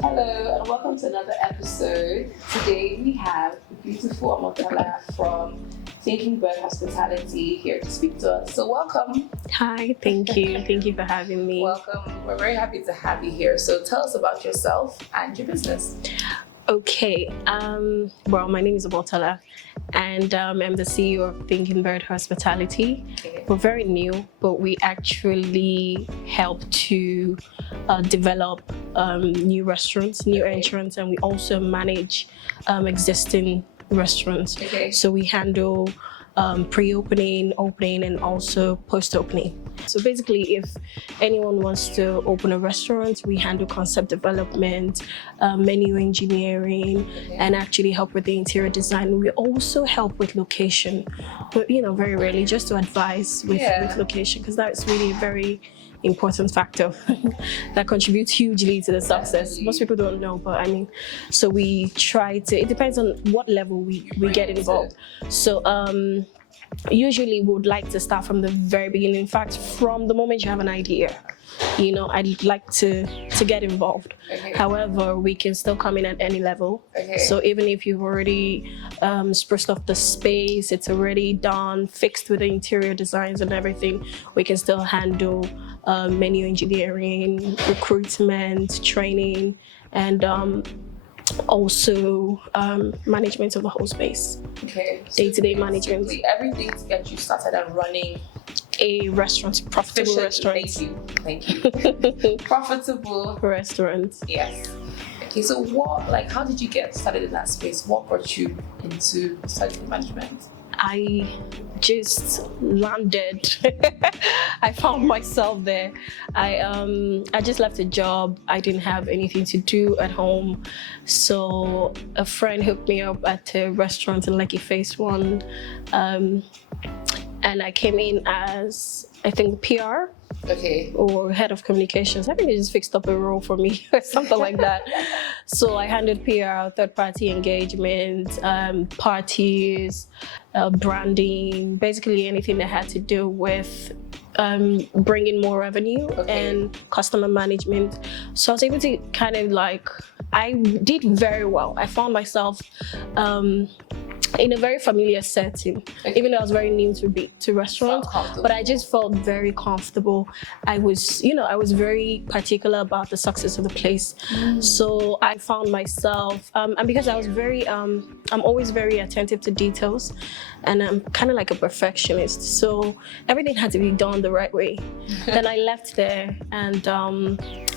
Hello and welcome to another episode. Today we have the beautiful Omotola from Thinking Bird Hospitality here to speak to us. So welcome. Hi, thank you. Thank you for having me. Welcome. We're very happy to have you here. So tell us about yourself and your business. Okay, well, my name is Omotola and I'm the CEO of Thinking Bird Hospitality. Okay. We're very new, but we actually help to develop new restaurants, new entrants, and we also manage existing restaurants. Okay. So we handle pre-opening, opening, and also post-opening. So basically, if anyone wants to open a restaurant, we handle concept development, menu engineering, and actually help with the interior design. We also help with location, but very rarely, just to advise with location, because that's really a very important factor that contributes hugely to the success. Definitely. Most people don't know, but so we try to, it depends on what level we get involved. So usually we would like to start from the very beginning. In fact, from the moment you have an idea, I'd like to get involved. Okay. However, we can still come in at any level. Okay. So even if you've already spruced up the space, it's already done, fixed with the interior designs and everything, we can still handle menu engineering, recruitment, training, and also management of the whole space. Okay. So Day-to-day management. basically everything to get you started and running A restaurant, profitable restaurant. Thank you. Profitable Restaurant. Yes. Okay, so how did you get started in that space? What brought you into studying management? I just landed. I found myself there. I just left a job. I didn't have anything to do at home. So a friend hooked me up at a restaurant in Lekki Phase 1. And I came in as, I think, PR. Okay. Or head of communications. I think they just fixed up a role for me or something like that. So I handled PR, third-party engagement, parties, branding, basically anything that had to do with bringing more revenue and customer management. So I was able to I did very well. I found myself in a very familiar setting, even though I was very new to restaurants, but I just felt very comfortable. I was very particular about the success of the place. So I found myself, and because I was I'm always very attentive to details, and I'm kind of like a perfectionist. So everything had to be done the right way. Then I left there, and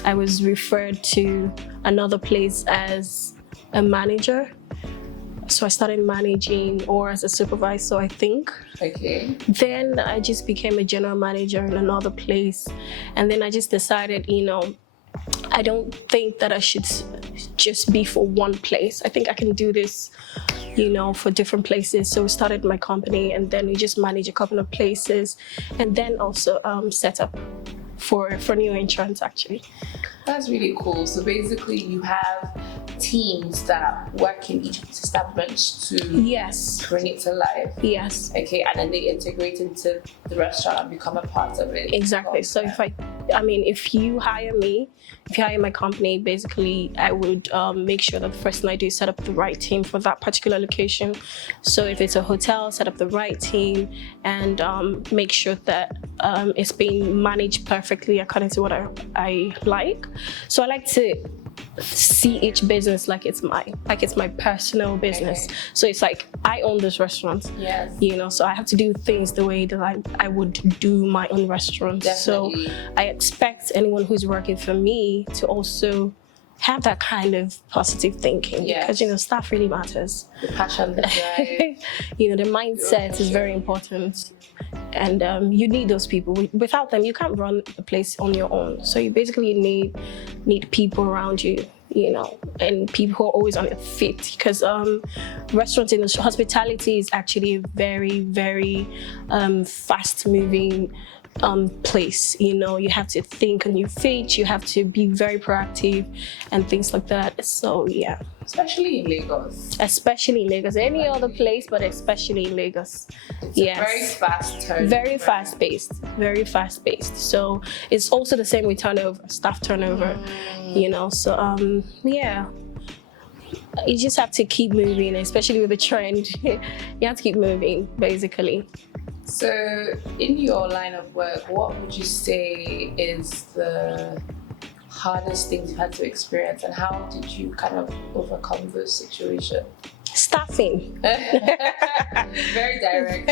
I was referred to another place as a manager. So I started managing, or as a supervisor, I think. Okay. Then I just became a general manager in another place. And then I just decided, I don't think that I should just be for one place. I think I can do this, for different places. So we started my company, and then we just managed a couple of places, and then also set up for new entrants, actually. That's really cool. So basically you have teams that work in each establishment to bring it to life. Yes. Okay, and then they integrate into the restaurant and become a part of it. Exactly. So if you hire me, if you hire my company, basically I would make sure that the first thing I do is set up the right team for that particular location. So if it's a hotel, set up the right team and make sure that it's being managed perfectly according to what I like. So I like to see each business like it's my personal business. Okay. So it's like I own this restaurant. Yes. So I have to do things the way that I would do my own restaurant. Definitely. So I expect anyone who's working for me to also have that kind of positive thinking. Yes. Because staff really matters. The passion, the drive. The mindset is very important. And you need those people. Without them, you can't run a place on your own. So you basically need people around you, and people who are always on their feet. Because restaurant industry, hospitality is actually a very, very fast-moving place. You have to think on your feet, you have to be very proactive and things like that. So yeah, especially in Lagos, any other place, but especially in Lagos. It's yes, very fast turn, very fast paced. So it's also the same with staff turnover. So yeah, you just have to keep moving, especially with the trend. You have to keep moving, basically. So in your line of work, what would you say is the hardest things you've had to experience, and how did you kind of overcome those situations? Staffing. Very direct.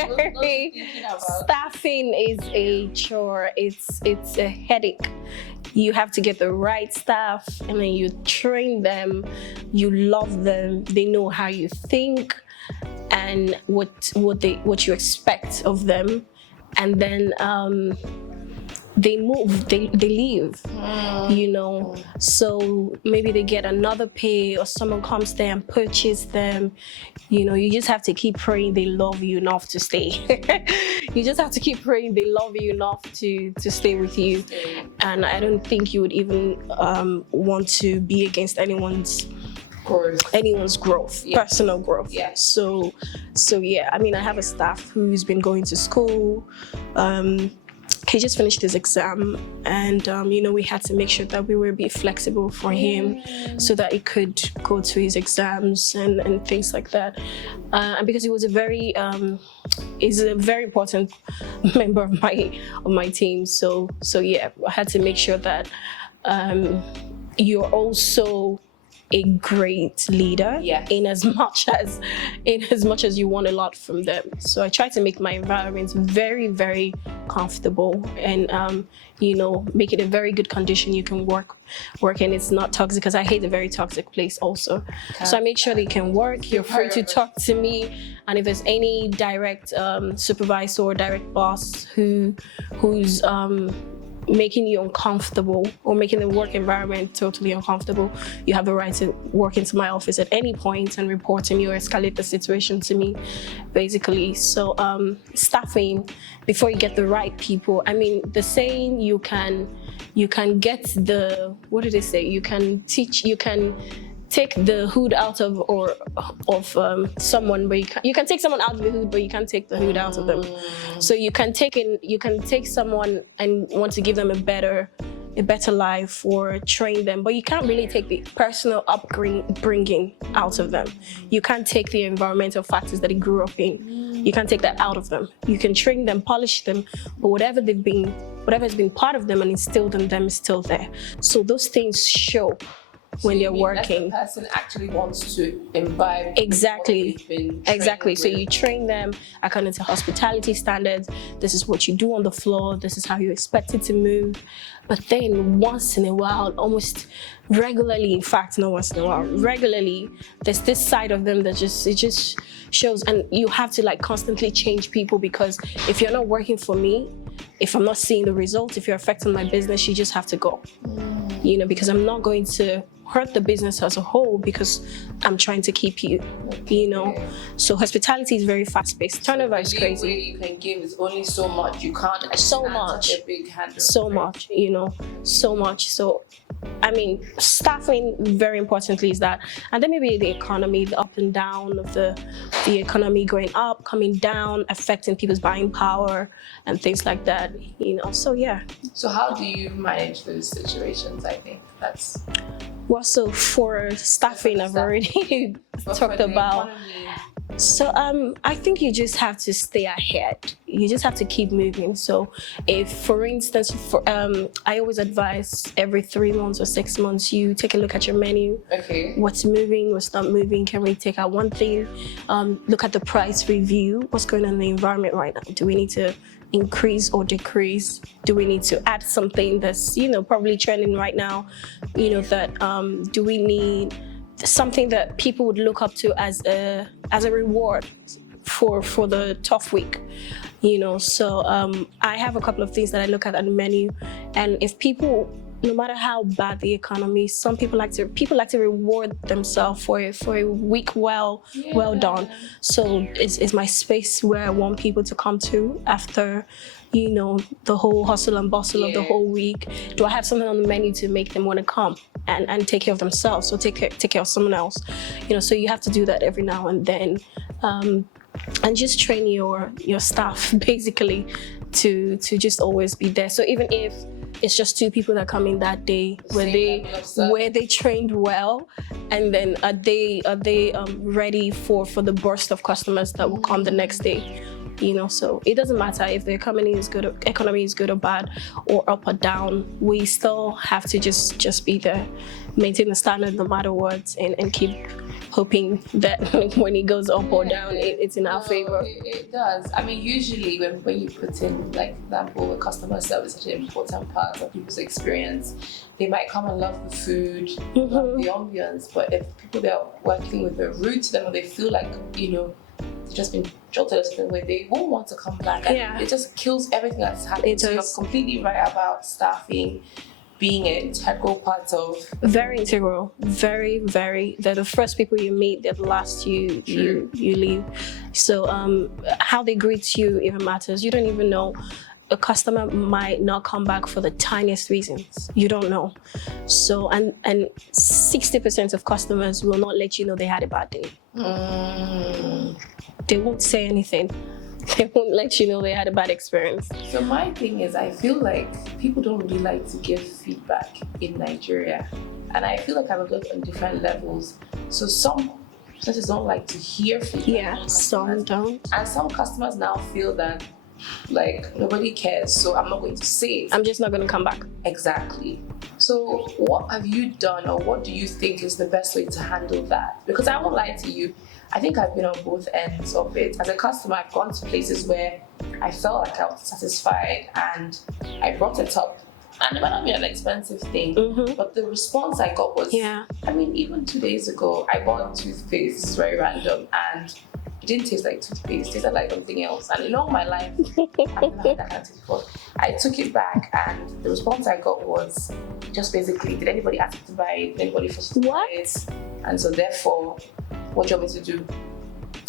Staffing is a chore. It's a headache. You have to get the right staff, and then you train them. You love them. They know how you think and what you expect of them, and then they move, they leave. So maybe they get another pay, or someone comes there and purchase them. You just have to keep praying they love you enough to stay. You just have to keep praying they love you enough to stay with you. And I don't think you would even want to be against anyone's growth, personal growth. Yeah. So yeah, I have a staff who's been going to school. He just finished his exam, and we had to make sure that we were a bit flexible for him, so that he could go to his exams and things like that. And because he was he's a very important member of my team. So yeah, I had to make sure that you're also a great leader, in as much as you want a lot from them. So I try to make my environment very, very comfortable, and make it a very good condition you can work in. It's not toxic, because I hate a very toxic place also. So I make sure they can work. You're free to talk to me, and if there's any direct supervisor or direct boss who's making you uncomfortable, or making the work environment totally uncomfortable, you have the right to walk into my office at any point and report to me or escalate the situation to me, basically. So staffing, before you get the right people, the saying, you can get the, what did they say, you can take the hood out of someone, but you can take someone out of the hood, but you can't take the hood out of them. So you can take someone and want to give them a better life, or train them, but you can't really take the personal upbringing out of them. You can't take the environmental factors that they grew up in. You can't take that out of them. You can train them, polish them, but whatever has been part of them and instilled in them is still there. So those things show when they're working. The person actually wants to imbibe. Exactly. So you train them according to hospitality standards. This is what you do on the floor. This is how you expect it to move. But then once in a while, almost regularly, in fact, not once in a while, regularly, there's this side of them that just shows. And you have to constantly change people, because if you're not working for me, if I'm not seeing the results, if you're affecting my business, you just have to go. Because I'm not going to hurt the business as a whole, because I'm trying to keep you, So hospitality is very fast-paced. Turnover is crazy. The you can give is only so much. You can't a big hand. So much. So staffing, very importantly, is that. And then maybe the economy, the up and down of the economy, going up, coming down, affecting people's buying power and things like that, So yeah. So how do you manage those situations? I think that's... Well, so for staffing, I've already talked about. So I think you just have to stay ahead. You just have to keep moving. So if, for instance, I always advise every 3 months or 6 months, you take a look at your menu. Okay. What's moving, what's not moving? Can we take out one thing? Look at the price review. What's going on in the environment right now? Do we need to increase or decrease? Do we need to add something that's probably trending right now? Do we need something that people would look up to as a reward for the tough week? So I have a couple of things that I look at the menu, and if people, no matter how bad the economy, some people like to reward themselves for a week well done. So it's my space where I want people to come to after the whole hustle and bustle of the whole week? Do I have something on the menu to make them want to come and take care of themselves or take care of someone else? So you have to do that every now and then, and just train your staff basically to just always be there. So even if it's just 2 people that come in that day, where they trained well, and then are they ready for the burst of customers that will come the next day? So it doesn't matter if the economy is good or bad, or up or down. We still have to just be there, maintain the standard no matter what, and keep hoping that when it goes up or down, it's in our favor. It does. I mean, usually when you put in, like, example, customer service is such an important part of people's experience. They might come and love the food, love the ambience, but if people that are working with are rude to them, or they feel like, they've just been jolted a certain way, they won't want to come back. And it just kills everything that's happening. So you're completely right about staffing being an integral part of. Very integral. Very, very. They're the first people you meet, they're the last you leave. So how they greet you even matters. You don't even know. A customer might not come back for the tiniest reasons. You don't know. So, and 60% of customers will not let you know they had a bad day. They won't say anything. They won't let you know they had a bad experience. So my thing is, I feel like people don't really like to give feedback in Nigeria. And I feel like I've looked on different levels. So some businesses don't like to hear feedback. Yeah, some don't. And some customers now feel that, like, nobody cares, so I'm not going to say it. I'm just not going to come back. Exactly. So what have you done, or what do you think is the best way to handle that? Because I won't lie to you, I think I've been on both ends of it. As a customer, I've gone to places where I felt like I was satisfied and I brought it up. And it might not be an expensive thing, but the response I got was, I mean, even 2 days ago, I bought toothpaste, it's very random, and it didn't taste like toothpaste, it tasted like something else. And in all my life, I've never had that kind of taste before. I took it back, and the response I got was just basically, did anybody ask you to buy it? Did anybody force you to buy it? And so therefore, what do you want me to do?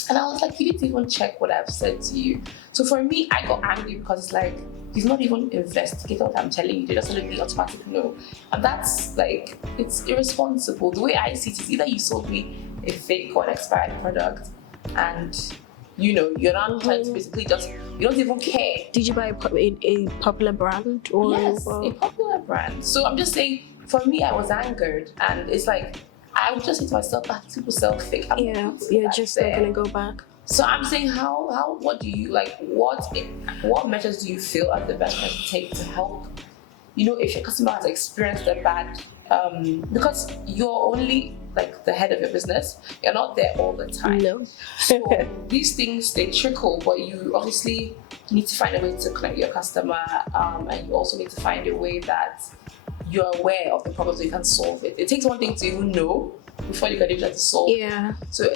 And I was like, you didn't even check what I've said to you. So for me, I got angry because it's like, you've not even investigated what I'm telling you. They just let me automatic no. And that's like, it's irresponsible. The way I see it is either you sold me a fake or an expired product, and you're not trying to basically just, you don't even care. Did you buy a popular brand? Or yes, a popular brand. So I'm just saying, for me, I was angered, and it's like, I would just say to myself, that people sell fake. You're just not gonna go back. So I'm saying, what do you like? What measures do you feel are the best measures to take to help? If your customer has experienced a bad, because you're only like the head of your business, you're not there all the time. No. So these things, they trickle, but you obviously need to find a way to connect your customer, and you also need to find a way that you're aware of the problem so you can solve it. It takes one thing to even know before you can even solve it. Yeah. So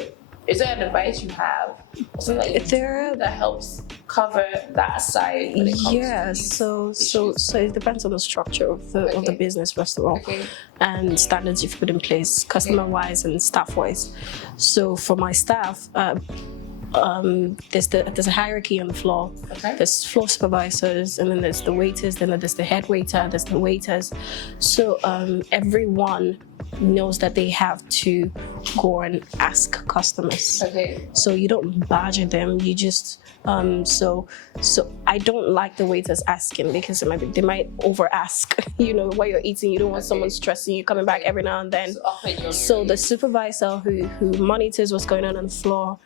is there an advice you have, or something that helps cover that side when it comes to so it depends on the structure of the business, first of all, and standards you've put in place, customer wise and staff wise. So for my staff, there's a hierarchy on the floor. There's floor supervisors, and then there's the waiters, then there's the head waiter, there's the waiters. So everyone knows that they have to go and ask customers. So you don't badger them, you just so I don't like the waiters asking, because they might over ask what you're eating. You don't want someone stressing you, coming back every now and then. So the supervisor who monitors what's going on the floor,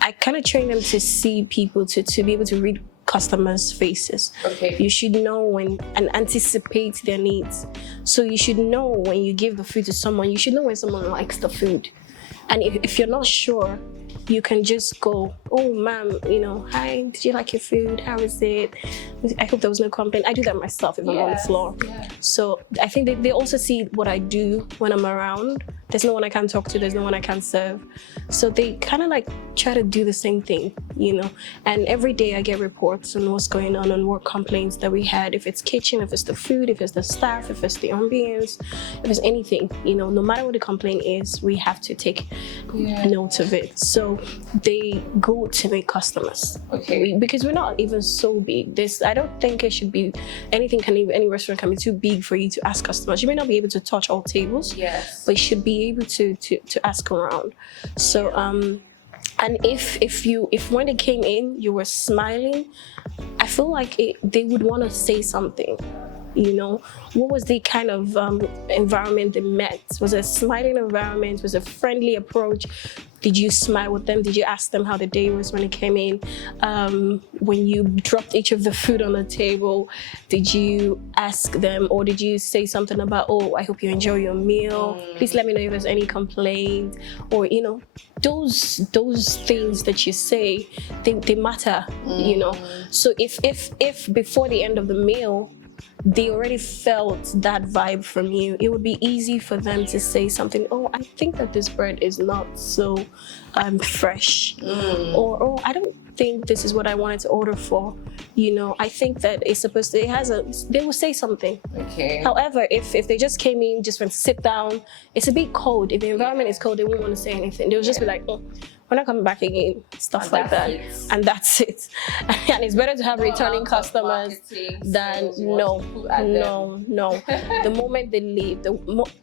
I kind of train them to see people, to be able to read customers' faces. You should know when and anticipate their needs. So you should know when you give the food to someone, you should know when someone likes the food. And if you're not sure, you can just go, oh ma'am, hi, did you like your food? How is it? I hope there was no complaint. I do that myself if I'm on the floor. So I think they also see what I do when I'm around. there's no one I can talk to, there's no one I can serve. So they kind of like try to do the same thing, you know. And every day I get reports on what's going on what complaints that we had, if it's kitchen, if it's the food, if it's the staff, if it's the ambience, if it's anything, you know, no matter what the complaint is, we have to take note of it. So they go to make customers. Okay. Because we're not even so big. I don't think it should be any restaurant can be too big for you to ask customers. You may not be able to touch all tables, yes, but you should be able to ask around. So and if when they came in you were smiling, I feel like they would want to say something. You know, what was the kind of environment they met? Was it a smiling environment? Was it a friendly approach? Did you smile with them? Did you ask them how the day was when they came in? When you dropped each of the food on the table, did you ask them, or did you say something about, oh, I hope you enjoy your meal. Please let me know if there's any complaint, or you know, those things that you say, they matter. You know, so if before the end of the meal they already felt that vibe from you, it would be easy for them to say something, oh, I think that this bread is not so fresh, or oh, I don't think this is what I wanted to order for. You know, I think that it's supposed to, they will say something. Okay. However, if they just came in, just went to sit down, it's a bit cold. If the environment is cold, they won't want to say anything. They'll just be like, oh, we're not coming back again, stuff like that. And that's it. And it's better to have returning customers than no. The moment they leave,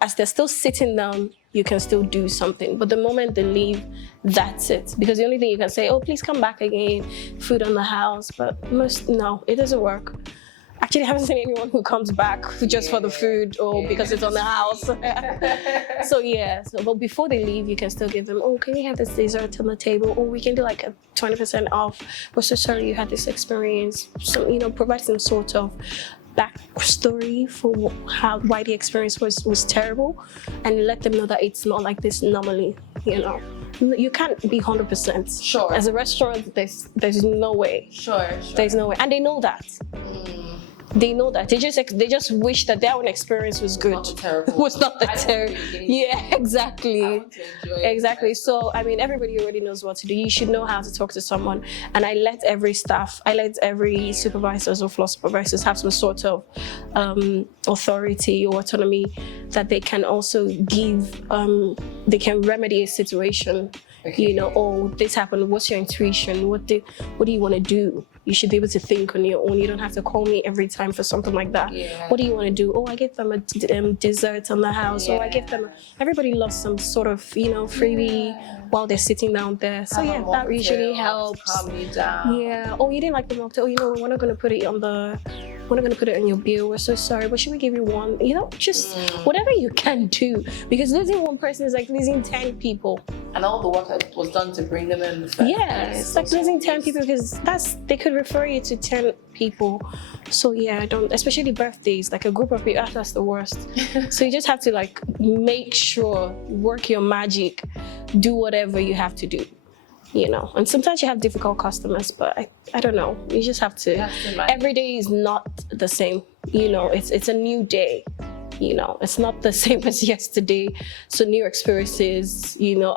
as they're still sitting down, you can still do something. But the moment they leave, that's it. Because the only thing you can say, oh, please come back again, food on the house. But no, it doesn't work. Actually, I haven't seen anyone who comes back just for the food or because it's on the house. So but before they leave, you can still give them, oh, can you have this dessert on the table? Or we can do like a 20% off. We're so sorry you had this experience. So, you know, provide some sort of backstory for why the experience was terrible, and let them know that it's not like this normally, you know. You can't be 100%. Sure. As a restaurant, there's no way. Sure. There's no way. And they know that. They know that. They just wish that their own experience was good. Was not the terrible. Yeah, exactly. Exactly. So I mean, everybody already knows what to do. You should know how to talk to someone. And I let every supervisors or floor supervisors have some sort of authority or autonomy that they can also give. They can remedy a situation. Okay. You know, oh, this happened. What's your intuition? What do you want to do? You should be able to think on your own. You don't have to call me every time for something like that. Yeah. What do you want to do? Oh, I give them a dessert on the house. Yeah. Or I give them. Everybody loves some sort of, you know, freebie while they're sitting down there. So yeah, that usually helps. Calm you down. Yeah. Oh, you didn't like the mocktail. Oh, you know, we're not going to put it on your bill. We're so sorry, but should we give you one? You know, just whatever you can do, because losing one person is like losing 10 people. And all the work that was done to bring them in the first place. It's like losing 10 people, because they could refer you to 10 people. So yeah, especially birthdays, like a group of people, that's the worst. So you just have to like make sure, work your magic, do whatever you have to do. You know, and sometimes you have difficult customers, but I don't know. You just have to. Every day is not the same. You know, it's a new day. You know, it's not the same as yesterday. So new experiences. You know,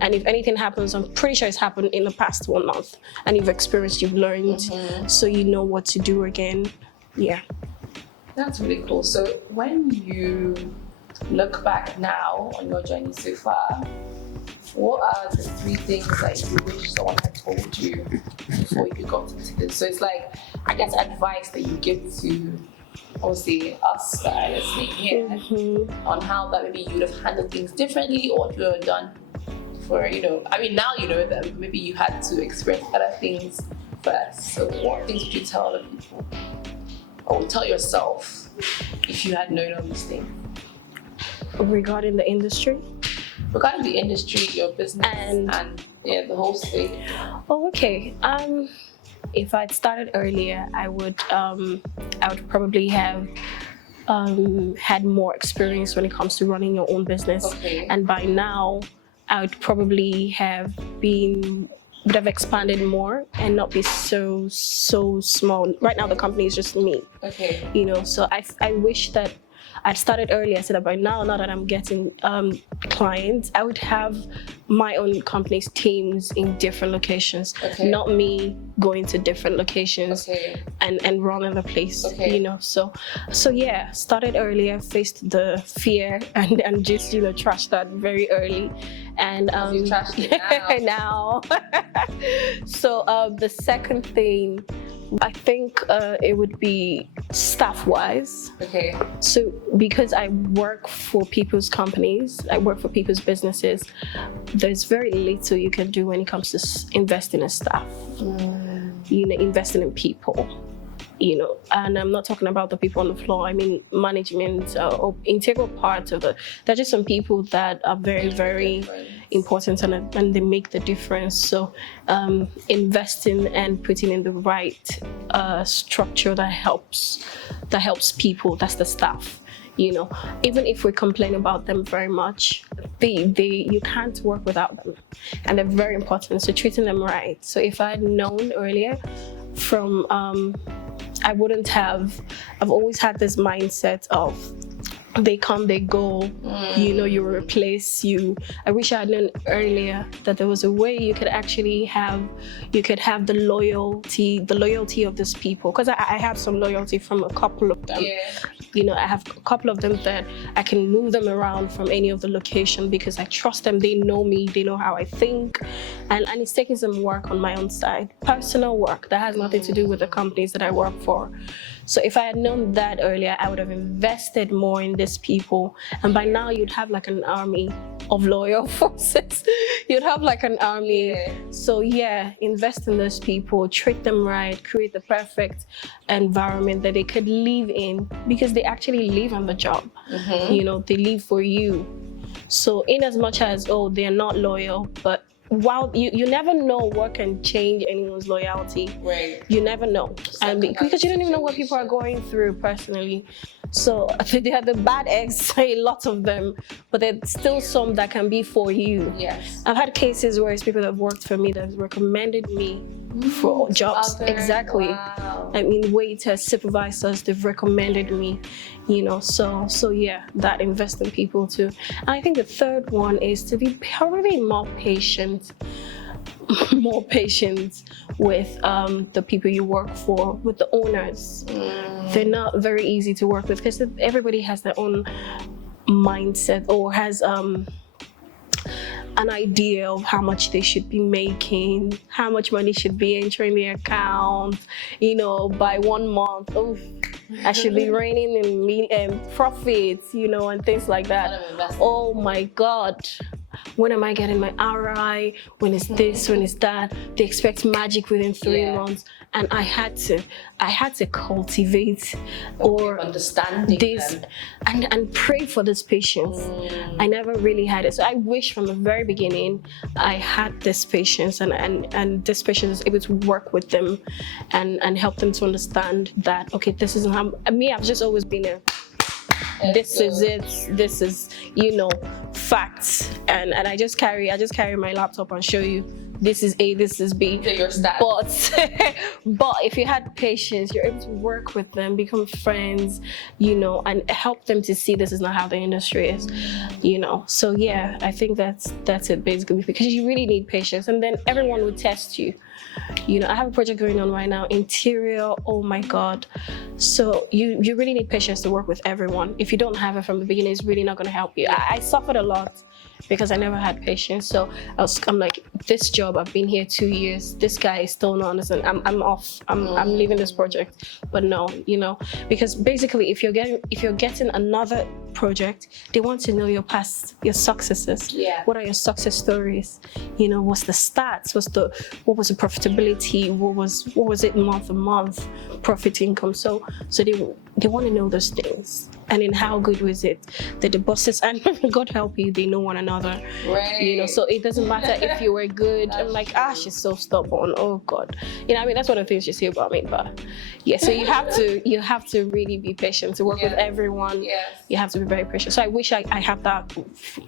and if anything happens, I'm pretty sure it's happened in the past 1 month, and you've experienced, you've learned, so you know what to do again. Yeah. That's really cool. So when you look back now on your journey so far, what are the 3 things that you wish someone had told you before you got into this? So it's like, I guess, advice that you give to, obviously, us that are listening here, on how that maybe you would have handled things differently, or what you would have done for, you know, I mean, now you know that maybe you had to experience other things first. So what things would you tell other people, or tell yourself, if you had known all these things? Regarding the industry? Regarding the industry, your business, and the whole state. Oh, okay. If I'd started earlier, I would probably have had more experience when it comes to running your own business. Okay. And by now, I would probably would have expanded more and not be so small. Right now, the company is just me. Okay. You know, so I wish that I started earlier so that by now that I'm getting clients, I would have my own company's teams in different locations, not me going to different locations and running the place, you know. So yeah, started earlier, faced the fear and just, you know, trashed that very early. And you trashed it now. So the second thing, I think it would be staff-wise. So because I work for people's companies, I work for people's businesses, there's very little you can do when it comes to investing in staff. You know, investing in people. You know, and I'm not talking about the people on the floor. I mean, management or integral parts of it. There are just some people that are very, very important and they make the difference. So investing and putting in the right structure that helps people, that's the staff. You know, even if we complain about them very much, you can't work without them, and they're very important. So treating them right. So if I had known earlier from I wouldn't have. I've always had this mindset of they come, they go, you know, you replace you. I wish I had known earlier that there was a way you could actually have the loyalty of these people. Because I have some loyalty from a couple of them. You know, I have a couple of them that I can move them around from any of the location because I trust them. They know me, they know how I think. And it's taking some work on my own side. Personal work that has nothing to do with the companies that I work for. So if I had known that earlier, I would have invested more in these people. And by now you'd have like an army of loyal forces. You'd have like an army. So yeah, invest in those people, treat them right, create the perfect environment that they could live in, because they actually live on the job. You know, they live for you. So in as much as, oh, they're not loyal, but while you never know what can change anyone's loyalty. You never know. And because you don't even know what people are going through personally. So they are the bad eggs, a lot of them, but there's still some that can be for you. I've had cases where it's people that have worked for me that have recommended me for jobs. I mean, waiters, supervisors, they've recommended me, you know. So yeah, that invest in people too. And I think the third one is to be probably more patient with the people you work for, with the owners. They're not very easy to work with because everybody has their own mindset or has an idea of how much they should be making, how much money should be entering their account, you know, by 1 month. Oh, I should be reigning in profits, you know, and things like that. Oh my God. When am I getting my RI? When is this? When is that? They expect magic within 3 months. And I had to cultivate or understanding this and pray for this patience. I never really had it. So I wish from the very beginning I had this patience and this patience is able to work with them and help them to understand that, okay, this isn't how I've just always been this is it, this is, you know, facts, and I just carry my laptop and show you this is A, this is B. Your stats. But if you had patience, you're able to work with them, become friends, you know, and help them to see this is not how the industry is, you know. So yeah, I think that's it basically, because you really need patience, and then everyone will test you. You know, I have a project going on right now, interior, oh my God. So you really need patience to work with everyone. If you don't have it from the beginning, it's really not going to help you. I suffered a lot because I never had patience. So I'm like, this job, I've been here 2 years. This guy is still not understanding. I'm off. I'm leaving this project. But no, you know, because basically, if you're getting another project, they want to know your past, your successes. What are your success stories? You know, what's the stats? What was the profitability? What was it month to month, profit income? So they want to know those things. And then how good was it? That the bosses, and God help you, they know one another. You know, so it doesn't matter if you were good. I'm like, she's so stubborn. Oh God. You know, I mean, that's one of the things you say about me. But yeah, so you have to really be patient to work with everyone. You have to be very patient. So I wish I had that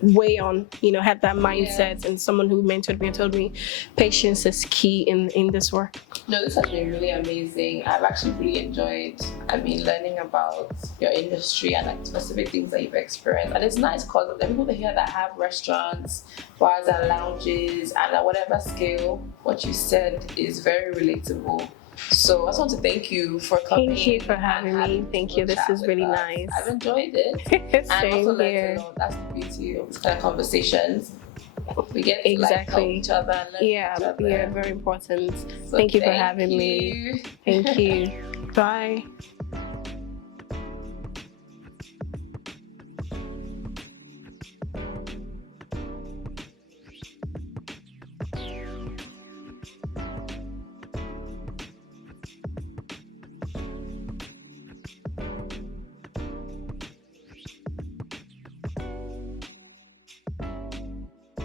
way on, you know, had that mindset, and someone who mentored me and told me patience is key in this work. No, this has been really amazing. I've actually really enjoyed, learning about your industry industry and like specific things that you've experienced. And it's nice because the people that here that have restaurants, bars and lounges, and at whatever scale, what you said is very relatable. So I just want to thank you for coming. Thank you for having me. Thank you. This is really nice. I've enjoyed it. And also learned a lot. That's the beauty of this kind of conversations. We get to like help each other and learn each other. Yeah, very important. So thank you for having me. Thank you. Bye.